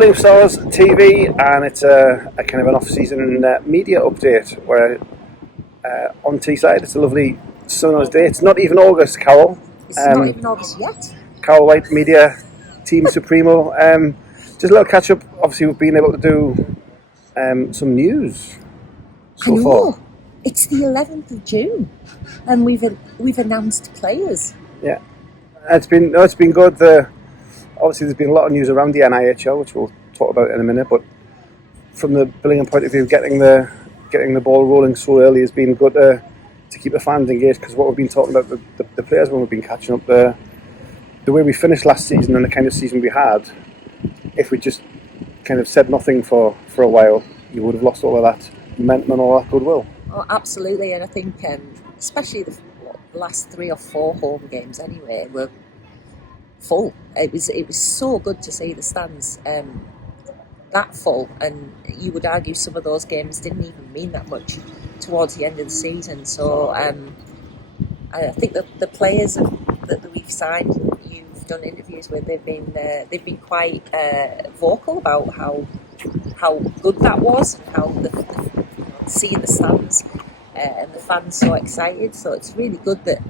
Billing Stars TV, and it's a kind of an off-season media update. Where on Teesside, it's a lovely sunny day. It's not even August, Carol. It's not even August yet. Carol White, Media Team Supremo. Just a little catch up. Obviously, we've been able to do some news so far. It's the 11th of June, and we've announced players. Yeah, it's been good. Obviously, there's been a lot of news around the NIHL, which we'll talk about in a minute. But from the Billingham point of view, getting the ball rolling so early has been good to keep the fans engaged. Because what we've been talking about, the players when we've been catching up, the way we finished last season and the kind of season we had, if we just kind of said nothing for a while, you would have lost all of that momentum and all that goodwill. Oh, absolutely, and I think especially the last 3 or 4 home games anyway were full. It was so good to see the stands that full, and you would argue some of those games didn't even mean that much towards the end of the season. So I think that the players that we've signed, you've done interviews with, they've been quite vocal about how good that was, and how seeing the stands and the fans so excited. So it's really good that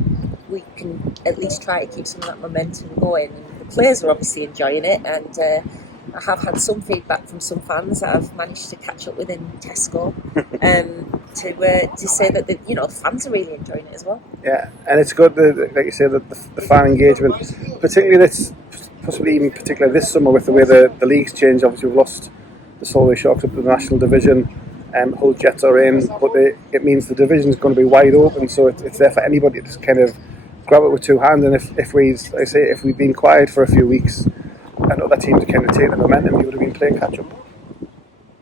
we can at least try to keep some of that momentum going. And the players are obviously enjoying it, and I have had some feedback from some fans that I've managed to catch up with in Tesco to say that the fans are really enjoying it as well. Yeah, and it's good, like you say, that the fan engagement, particularly this summer with the way the league's changed. Obviously, we've lost the Solway Sharks up to the National Division. Hull Jets are in, but it means the division's going to be wide open, so it's there for anybody to just kind of grab it with 2 hands. And if we've been quiet for a few weeks and other teams kind of take the momentum, you would have been playing catch up.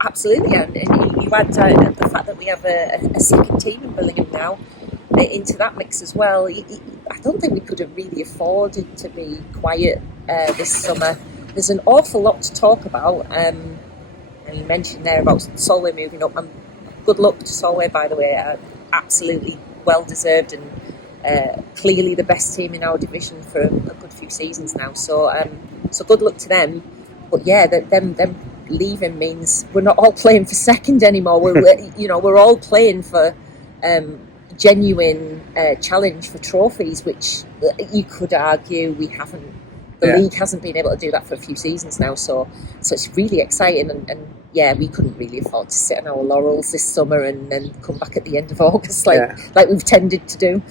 Absolutely, and you add the fact that we have a second team in Billingham now into that mix as well. I don't think we could have really afforded to be quiet this summer. There's an awful lot to talk about. And you mentioned there about Solway moving up, and good luck to Solway, by the way. Absolutely well deserved, and clearly the best team in our division for a good few seasons now. So good luck to them. But yeah, them leaving means we're not all playing for second anymore. We're all playing for genuine challenge for trophies, which you could argue we haven't. The league hasn't been able to do that for a few seasons now, so it's really exciting, and yeah, we couldn't really afford to sit on our laurels this summer and then come back at the end of August like we've tended to do.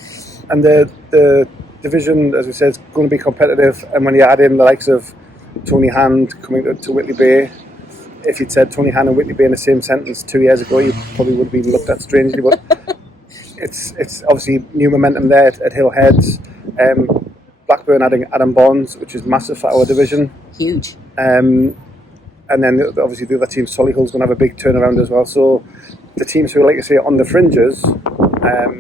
And the division, as we said, is going to be competitive, and when you add in the likes of Tony Hand coming to Whitley Bay, if you'd said Tony Hand and Whitley Bay in the same sentence 2 years ago, you probably would have been looked at strangely, but it's obviously new momentum there at Hill Heads. Blackburn adding Adam Bonds, which is massive for our division. Huge. And then obviously the other team, Solihull's going to have a big turnaround as well. So the teams who, like I say, on the fringes are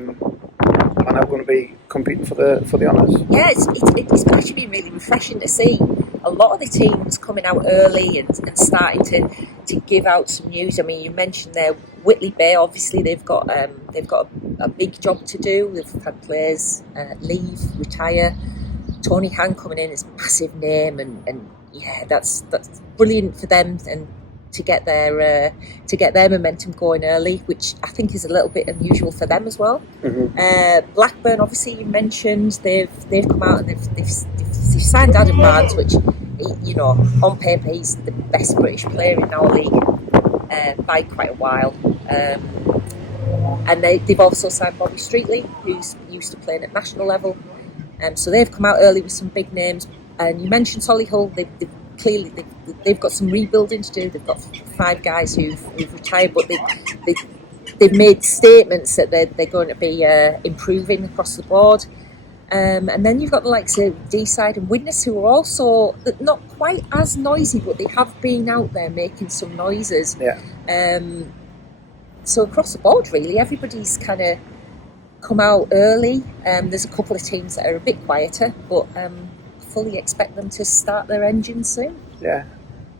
now going to be competing for the honours. Yeah, it's actually been really refreshing to see a lot of the teams coming out early and starting to give out some news. I mean, you mentioned there Whitley Bay. Obviously, they've got a big job to do. They've had players leave, retire. Tony Han coming in is a massive name, and yeah, that's brilliant for them, and to get their momentum going early, which I think is a little bit unusual for them as well. Mm-hmm. Blackburn, obviously, you mentioned they've come out and they've signed Adam Barnes, which on paper he's the best British player in our league by quite a while. And they've also signed Bobby Streetley, who's used to playing at national level. So they've come out early with some big names. And you mentioned Solihull. They've got some rebuilding to do. They've got 5 guys who've retired, but they've made statements that they're going to be improving across the board. And then you've got the likes of Deeside and Widnes, who are also not quite as noisy, but they have been out there making some noises. Yeah. So across the board, really, everybody's kind of come out early. There's a couple of teams that are a bit quieter, but fully expect them to start their engines soon. Yeah.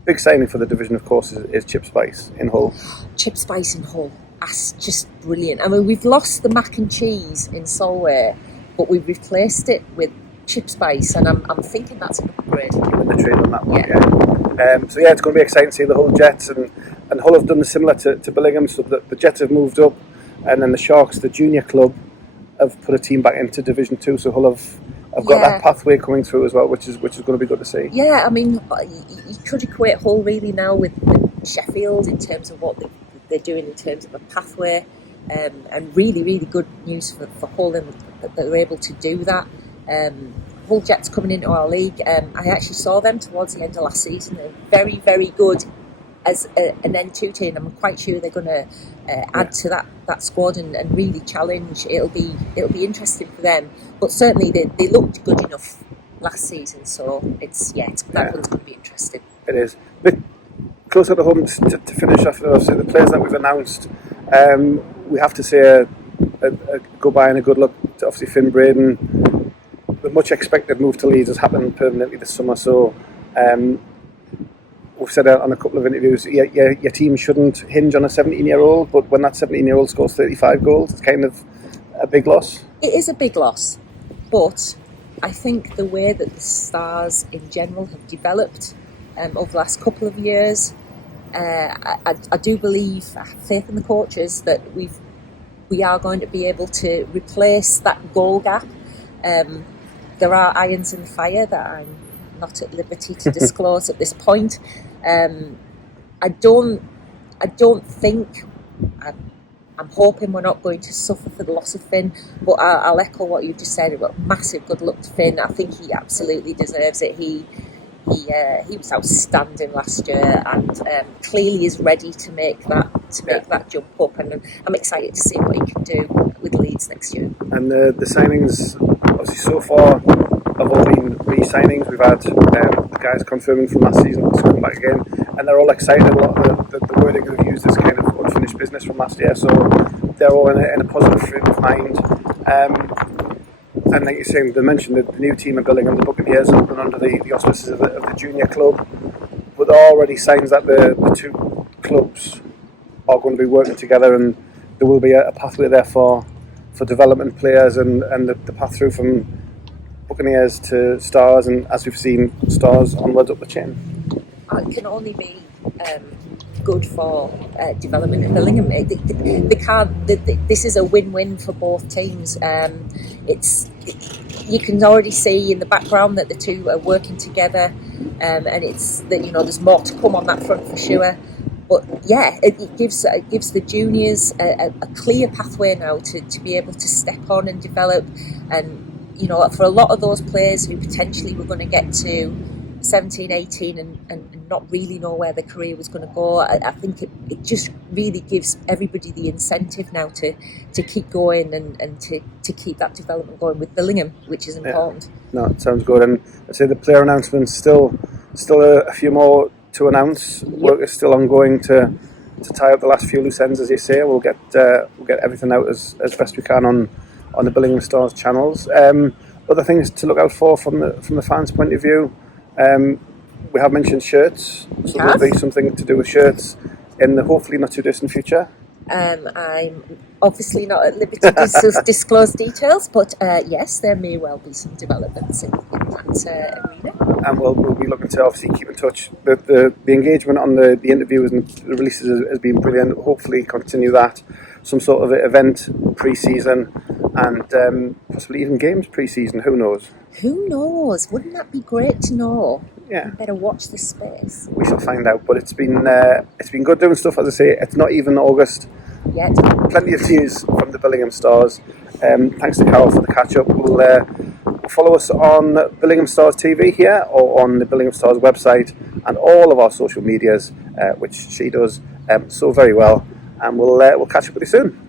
Big signing for the division, of course, is Chip Spice in Hull. Chip Spice in Hull. That's just brilliant. I mean, we've lost the mac and cheese in Solway, but we've replaced it with chip spice, and I'm thinking that's an upgrade. In the trade on that one, Yeah. So yeah, it's going to be exciting to see the Hull Jets, and Hull have done similar to Billingham, so the Jets have moved up, and then the Sharks, the junior club, have put a team back into Division 2, so Hull have got that pathway coming through as well, which is going to be good to see. Yeah, I mean, you could equate Hull really now with Sheffield in terms of what they're doing in terms of a pathway, and really, really good news for Hull and that they're able to do that. Hull Jets coming into our league, I actually saw them towards the end of last season. They're very, very good as an N2 team. I'm quite sure they're going to add to that squad and really challenge. It'll be interesting for them, but certainly they looked good enough last season, so that one's going to be interesting. It is. But closer to home, to finish off, the players that we've announced, we have to say a goodbye and a good luck to obviously Finn Braden. The much expected move to Leeds has happened permanently this summer, so we've said on a couple of interviews, your team shouldn't hinge on a 17-year-old, but when that 17-year-old scores 35 goals, it's kind of a big loss. It is a big loss, but I think the way that the Stars in general have developed over the last couple of years, I do believe, I have faith in the coaches that we are going to be able to replace that goal gap. There are irons in the fire that I'm not at liberty to disclose at this point. I don't think. I'm hoping we're not going to suffer for the loss of Finn, but I'll echo what you just said about massive good luck to Finn. I think he absolutely deserves it. He was outstanding last year, and clearly is ready to make that jump up. And I'm excited to see what he can do with Leeds next year. And the signings, obviously, so far have all been re-signings. We've had the guys confirming from last season to come back again, and they're all excited. A lot of the wording they've used is kind of unfinished business from last year, so they're all in a positive frame of mind. And like you're saying, they mentioned the new team are building on the Buccaneers and under the auspices of the junior club, but there are already signs that the two clubs are going to be working together, and there will be a pathway there for development players, and the path through from Buccaneers to Stars, and as we've seen, Stars onwards up the chain. It can only be good for development in Billingham. They can't. This is a win-win for both teams. You can already see in the background that the two are working together, and it's that there's more to come on that front for sure. But yeah, it gives the juniors a clear pathway now to be able to step on and develop. And for a lot of those players who potentially were going to get to 17, 18 and not really know where their career was going to go, I think it just really gives everybody the incentive now to keep going and to keep that development going with Billingham, which is important. No, it sounds good. And I'd say the player announcements still a few more to announce. Yep. Work is still ongoing to tie up the last few loose ends, as you say. We'll get everything out as best we can on the Billingham Stars channels. Other things to look out for from the fans' point of view. We have mentioned shirts, so there'll be something to do with shirts in the hopefully not too distant future. I'm obviously not at liberty to disclose details, but yes, there may well be some developments in that arena. And we'll be looking to obviously keep in touch. The engagement on the interviews and the releases has been brilliant. Hopefully continue that. Some sort of event pre-season, and possibly even games pre-season. Who knows? Who knows? Wouldn't that be great to know? Yeah. You better watch this space. We shall find out. But it's been good doing stuff. As I say, it's not even August yet. Plenty of news from the Billingham Stars. Thanks to Carol for the catch up. We'll follow us on Billingham Stars TV here, or on the Billingham Stars website, and all of our social medias, which she does so very well. And we'll catch up with you soon.